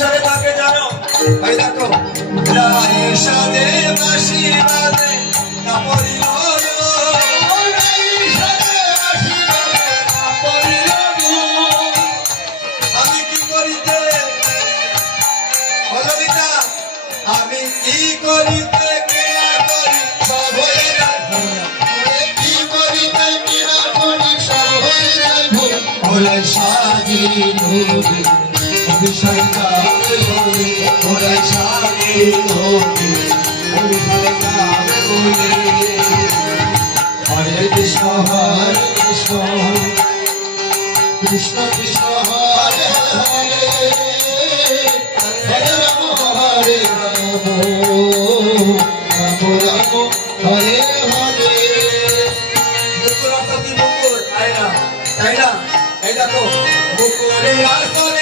সাথে থাকে, জানো? ভাই, দেখো। রায়ের সাথে বাসি বাজে না পড়িল আমি কি করিতে কেনা করি সব যায় কি করিতে কেনা করি? সব হয়ে যায় ভুল। হরে কৃষ্ণ হরে কৃষ্ণ কৃষ্ণ কৃষ্ণ হরে হরে রাম অর্থাৎ কি তাই না এই দেখো আসলে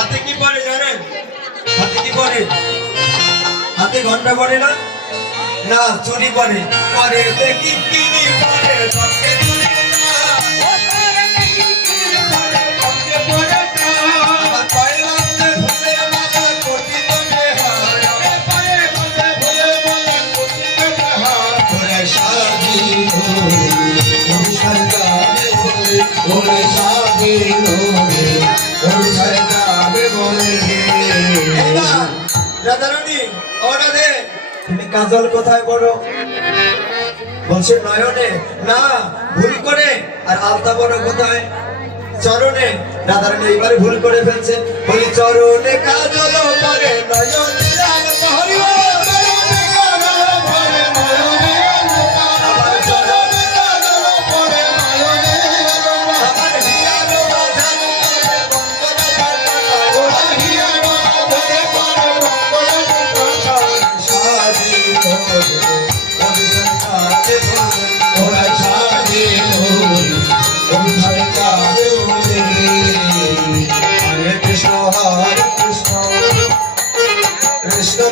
হাতে কি পরে, জানেন? হাতে কি পরে? হাতে ঘণ্টা পরে না? না, চুরি পরে। পরে দেখি কিনি, পরে সবকে চুরি না রাধারানী তুমি কাজল কোথায় পড়ো বলছে, নয়নে। না, ভুল করে। আর আলতা বড় কোথায়? চরণে। রাধারানী এইবারে ভুল করে ফেলছে। বলি, চরণে কাজল পরে নয়নে।